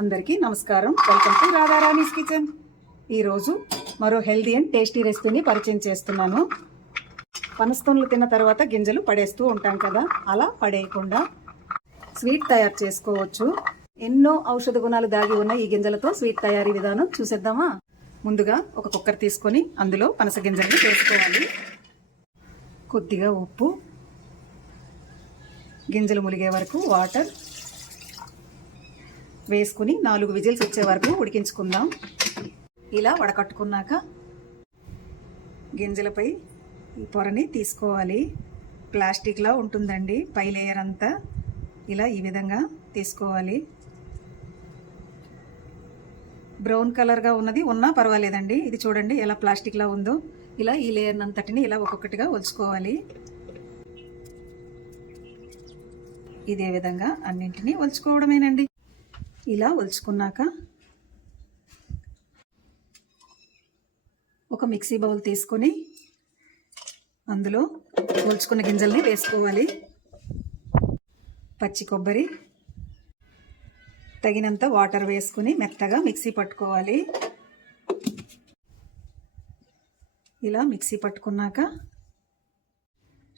అందరికీ నమస్కారం. Welcome to Radharani's kitchen. ఈరోజు మరో హెల్దీ అండ్ టేస్టీ రెసిపీని పరిచయం చేస్తున్నాను. పనస్తోన్లు తిన్న తర్వాత గింజలు పడేస్తూ ఉంటాం కదా, అలా పడేయకుండా స్వీట్ తయారు చేసుకోవచ్చు. ఎన్నో ఔషధ గుణాలు దాగి ఉన్న ఈ గింజలతో స్వీట్ తయారీ విధానం చూసేద్దామా? ముందుగా ఒక కుక్కర్ తీసుకొని అందులో పనస గింజలను వేసుకోవాలి. కొద్దిగా ఉప్పు, గింజలు ములిగే వరకు వాటర్ వేసుకుని 4 విజిల్స్ వచ్చే వరకు ఉడికించుకుందాం. ఇలా వడకట్టుకున్నాక గింజలపై ఈ పొరని తీసుకోవాలి. ప్లాస్టిక్లా ఉంటుందండి పై లేయర్ అంతా. ఇలా ఈ విధంగా తీసుకోవాలి. బ్రౌన్ కలర్గా ఉన్నది ఉన్నా పర్వాలేదండి. ఇది చూడండి ఎలా ప్లాస్టిక్లా ఉందో. ఇలా ఈ లేయర్ అంతటిని ఇలా ఒక్కొక్కటిగా ఒలుచుకోవాలి. ఇదే విధంగా అన్నింటినీ ఒలుచుకోవడమేనండి. ఇలా ఒలుచుకున్నాక ఒక మిక్సీ బౌల్ తీసుకొని అందులో ఒలుచుకున్న గింజల్ని వేసుకోవాలి. పచ్చి కొబ్బరి, తగినంత వాటర్ వేసుకుని మెత్తగా మిక్సీ పట్టుకోవాలి. ఇలా మిక్సీ పట్టుకున్నాక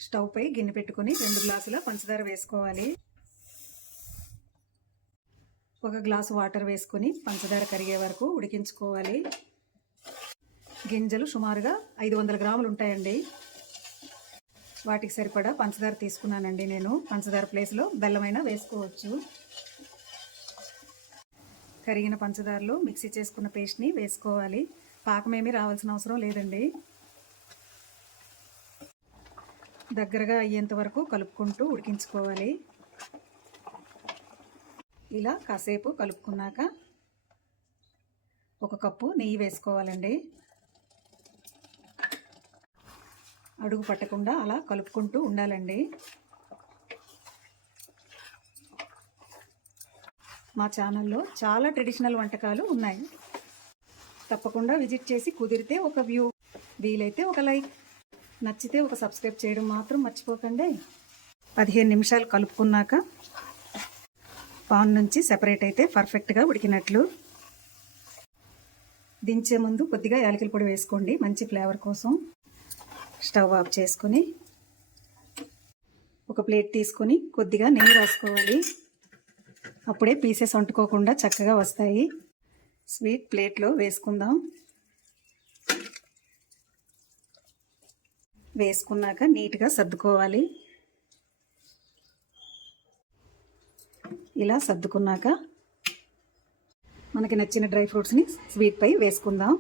స్టవ్ పై గిన్నె పెట్టుకుని 2 గ్లాసుల పంచదార వేసుకోవాలి. 1 గ్లాసు వాటర్ వేసుకొని పంచదార కరిగే వరకు ఉడికించుకోవాలి. గింజలు సుమారుగా 500 గ్రాములు ఉంటాయండి. వాటికి సరిపడా పంచదార తీసుకున్నానండి నేను. పంచదార ప్లేస్లో బెల్లమైనా వేసుకోవచ్చు. కరిగిన పంచదారలో మిక్సీ చేసుకున్న పేస్ట్ని వేసుకోవాలి. పాకమేమీ రావాల్సిన అవసరం లేదండి. దగ్గరగా అయ్యేంత వరకు కలుపుకుంటూ ఉడికించుకోవాలి. ఇలా కాసేపు కలుపుకున్నాక 1 కప్పు నెయ్యి వేసుకోవాలండి. అడుగు పట్టకుండా అలా కలుపుకుంటూ ఉండాలండి. మా ఛానల్లో చాలా ట్రెడిషనల్ వంటకాలు ఉన్నాయి. తప్పకుండా విజిట్ చేసి కుదిరితే ఒక వ్యూ, వీలైతే ఒక లైక్, నచ్చితే ఒక సబ్స్క్రైబ్ చేయడం మాత్రం మర్చిపోకండి. 15 నిమిషాలు కలుపుకున్నాక పాన్ నుంచి సెపరేట్ అయితే పర్ఫెక్ట్గా ఉడికినట్లు. దించే ముందు కొద్దిగా యాలకుల పొడి వేసుకోండి మంచి ఫ్లేవర్ కోసం. స్టవ్ ఆఫ్ చేసుకొని ఒక ప్లేట్ తీసుకొని కొద్దిగా నెయ్యి రాసుకోవాలి. అప్పుడే పీసెస్ అంటుకోకుండా చక్కగా వస్తాయి. స్వీట్ ప్లేట్లో వేసుకుందాం. వేసుకున్నాక నీట్గా సర్దుకోవాలి. ఇలా సర్దుకున్నాక మనకి నచ్చిన డ్రై ఫ్రూట్స్ని స్వీట్ పై వేసుకుందాం.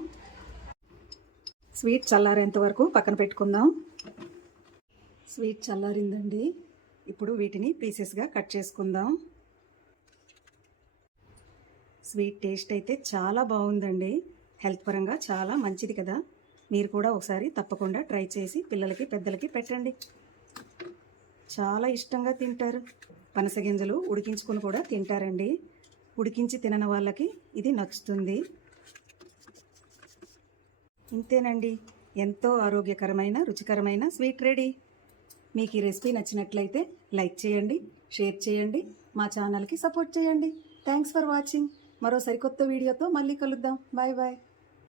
స్వీట్ చల్లారేంత వరకు పక్కన పెట్టుకుందాం. స్వీట్ చల్లారిందండి. ఇప్పుడు వీటిని పీసెస్గా కట్ చేసుకుందాం. స్వీట్ టేస్ట్ అయితే చాలా బాగుందండి. హెల్త్ పరంగా చాలా మంచిది కదా. మీరు కూడా ఒకసారి తప్పకుండా ట్రై చేసి పిల్లలకి పెద్దలకి పెట్టండి. చాలా ఇష్టంగా తింటారు. పనస గింజలు ఉడికించుకొని కూడా తింటారండి. ఉడికించి తినని వాళ్ళకి ఇది నచ్చుతుంది. ఇంతేనండి, ఎంతో ఆరోగ్యకరమైన రుచికరమైన స్వీట్ రెడీ. మీకు ఈ రెసిపీ నచ్చినట్లయితే లైక్ చేయండి, షేర్ చేయండి, మా ఛానల్కి సపోర్ట్ చేయండి. Thanks for watching. మరో సరికొత్త వీడియోతో మళ్ళీ కలుద్దాం. Bye bye.